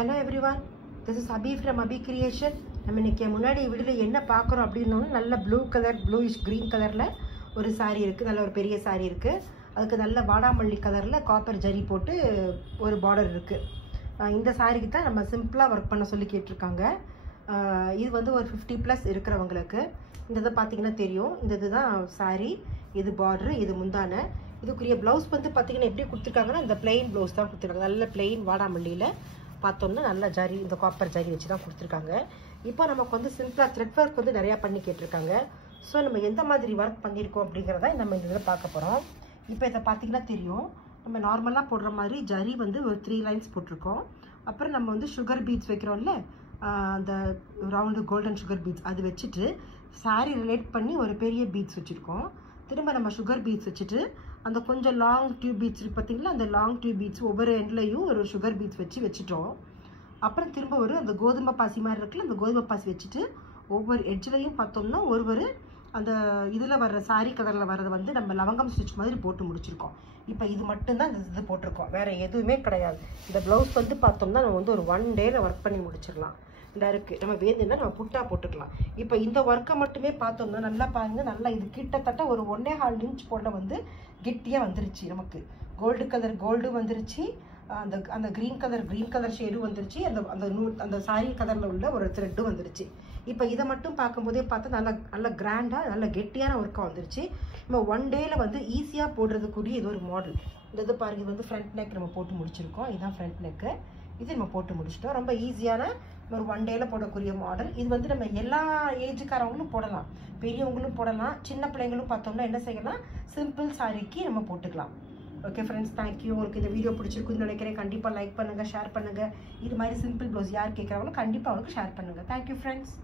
Hello everyone, this is Abhi from Abhi Creation. நம்ம இன்னைக்கு முன்னாடி வீடியோல என்ன பார்க்கறோம் அப்படினா நல்ல ப்ளூ கலர் ப்ளூயிஷ் கிரீன் கலர்ல ஒரு saree இருக்கு. நல்ல ஒரு பெரிய saree இருக்கு. அதுக்கு நல்ல வாடாமல்லி கலர்ல காப்பர் ஜரி போட்டு ஒரு border இருக்கு. இந்த சாரிக்கு தான் நம்ம சிம்பிளா வர்க் பண்ண சொல்லி கேட்டிருக்காங்க. இது வந்து ஒரு 50 plus இருக்குறவங்களுக்கு இந்த பாத்தீங்கன்னா தெரியும். இந்த இதுதான் saree, இது border, இது முந்தான. இதுக்குரிய ப்ளவுஸ் வந்து பாத்தீங்கன்னா எப்படி கொடுத்திருக்காங்கன்னா இந்த plain ப்ளவுஸ் தான் கொடுத்திருக்காங்க. நல்ல plain வாடாமல்லியில பார்த்தோம்னா நல்ல ஜரி இந்த காப்பர் ஜரி வச்சு தான் கொடுத்திருக்காங்க. இப்போ நமக்கு வந்து சிம்பிளா த்ரெட் வர்க் வந்து நிறைய பண்ணி கேட்டிருக்காங்க. சோ நம்ம எந்த மாதிரி வர்க் பண்ணிருக்கோம் அப்படிங்கறத நம்ம இந்த இதுல பார்க்க போறோம். இப்போ இத பாத்தீங்கன்னா தெரியும். நம்ம நார்மலா போடுற மாதிரி ஜரி வந்து ஒரு 3 லைன்ஸ் போட்டுருக்கோம். அப்புறம் நம்ம வந்து சுகர் பீட்ஸ் வைக்கிறோம்ல, அந்த ரவுண்ட் கோல்டன் சுகர் பீட்ஸ் அது வச்சிட்டு saree ரிலேட் பண்ணி ஒரு பெரிய பீட்ஸ் வச்சிருக்கோம். திரும்ப நம்ம சுகர் பீட்ஸ் வச்சிட்டு அந்த கொஞ்சம் லாங் டியூப் பீட்ஸ் இருக்கு பாத்தீங்களா, அந்த லாங் டியூப் பீட்ஸ் ஒவ்வொரு எண்ட்லயும் ஒரு சுகர் பீட்ஸ் வச்சிட்டோம். அப்புறம் திரும்ப ஒரு அந்த கோதுமை பாசி மாதிரி இருக்குல்ல, அந்த கோதுமை பாசி வச்சிட்டு ஒவ்வொரு எட்ஜ்லயும் பார்த்தோம்னா ஒரு அந்த இதுல வர்ற saree கலர்ல வர்றது வந்து நம்ம லவங்கம் ஸ்டிச் மாதிரி போட்டு முடிச்சிருக்கோம். இப்போ இது மட்டும் தான் இது போட்டுருக்கோம், வேற எதுவுமே கிடையாது. இந்த ப்ளவுஸ் வந்து பார்த்தோம்னா நம்ம வந்து ஒரு 1 டேல ஒர்க் பண்ணி முடிச்சிடலாம். இந்த இருக்கு நம்ம வேணும்னா நம்ம புட்டா போட்டுக்கலாம். இப்போ இந்த ஒர்க்கை மட்டுமே பார்த்தோம்னா நல்லா பாருங்க, நல்லா இது கிட்டத்தட்ட ஒரு 1.5 இன்ச் போல வந்து கெட்டியா வந்துருச்சு. நமக்கு கோல்டு கலர் கோல்டு வந்துருச்சு, அந்த கிரீன் கலர் ஷேடு வந்துருச்சு, அந்த saree கலர்ல உள்ள ஒரு த்ரெட் வந்துருச்சு. இப்போ இதை மட்டும் பார்க்கும்போதே பார்த்தா நல்ல கிராண்டா நல்ல கெட்டியான ஒர்க்கா வந்துருச்சு. நம்ம 1 டேல வந்து ஈஸியா போடுறதுக்குரிய இது ஒரு மாடல். இந்த இது பாருங்க, இது வந்து ஃப்ரண்ட் நெக் நம்ம போட்டு முடிச்சிருக்கோம். இதுதான் ஃப்ரண்ட் நெக், இது நம்ம போட்டு முடிச்சிட்டோம். ரொம்ப ஈஸியான ஒரு 1 டேல போடக்கூடிய மாடல். இது வந்து நம்ம எல்லா ஏஜ்காரவங்களும் போடலாம், பெரியவங்களும் போடலாம், சின்ன பிள்ளைங்களும் பார்த்தோம்னா என்ன செய்யலாம், சிம்பிள் சாரிக்கு நம்ம போட்டுக்கலாம். Okay friends, thank you. உங்களுக்கு இந்த வீடியோ பிடிச்சிருக்குன்னு நினைக்கிறேன். கண்டிப்பாக லைக் பண்ணுங்க, ஷேர் பண்ணுங்க. இது மாதிரி சிம்பிள் ப்ளவுஸ் யார் கேட்குறாங்களோ கண்டிப்பாக அவங்களுக்கு ஷேர் பண்ணுங்க. Thank you friends.